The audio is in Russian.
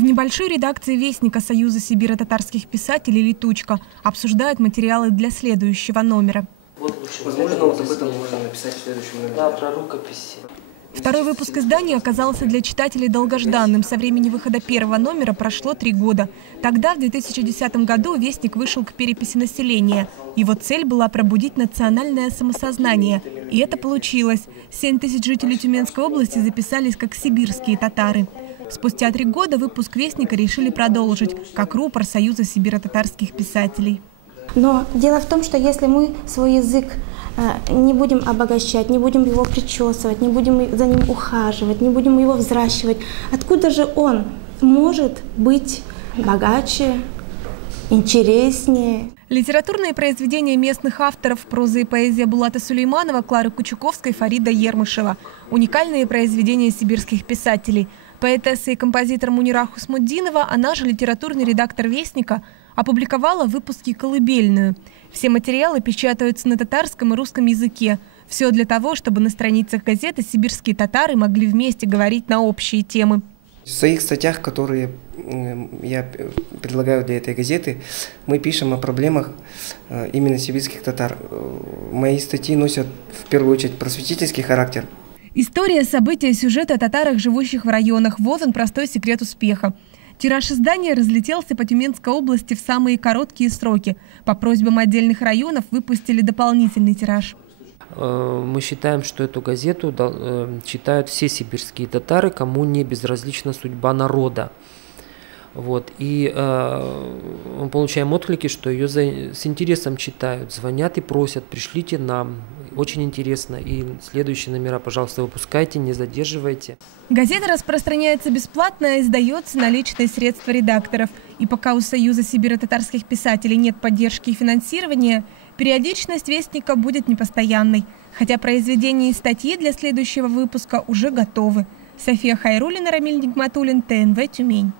В небольшой редакции Вестника Союза сибиро-татарских писателей «Летучка» обсуждают материалы для следующего номера. Возможно, вот об этом можно написать в следующем номере. Да, про рукописи. Второй выпуск издания оказался для читателей долгожданным. Со времени выхода первого номера прошло 3 года. Тогда, в 2010 году, Вестник вышел к переписи населения. Его цель была пробудить национальное самосознание. И это получилось. 7 тысяч жителей Тюменской области записались как сибирские татары. Спустя 3 года выпуск Вестника решили продолжить, как рупор Союза сибиро-татарских писателей. Но дело в том, что если мы свой язык не будем обогащать, не будем его причесывать, не будем за ним ухаживать, не будем его взращивать, откуда же он может быть богаче, интереснее? Литературные произведения местных авторов, проза и поэзия Булата Сулейманова, Клары Кучуковской, Фарида Ермышева. Уникальные произведения сибирских писателей. Поэтесса и композитор Мунира Хусмуддинова, она же литературный редактор «Вестника», опубликовала в выпуске «Колыбельную». Все материалы печатаются на татарском и русском языке. Все для того, чтобы на страницах газеты сибирские татары могли вместе говорить на общие темы. В своих статьях, которые я предлагаю для этой газеты, мы пишем о проблемах именно сибирских татар. Мои статьи носят в первую очередь просветительский характер. История, события, сюжеты о татарах, живущих в районах – вот он простой секрет успеха. Тираж издания разлетелся по Тюменской области в самые короткие сроки. По просьбам отдельных районов выпустили дополнительный тираж. Мы считаем, что эту газету читают все сибирские татары, кому не безразлична судьба народа. Вот. И мы получаем отклики, что ее с интересом читают, звонят и просят: пришлите нам, очень интересно, и следующие номера, пожалуйста, выпускайте, не задерживайте. Газета распространяется бесплатно и издается на личные средства редакторов. И пока у Союза сибиро-татарских писателей нет поддержки и финансирования, периодичность Вестника будет непостоянной. Хотя произведения и статьи для следующего выпуска уже готовы. София Хайруллина, Рамиль Нигматуллин, ТНВ Тюмень.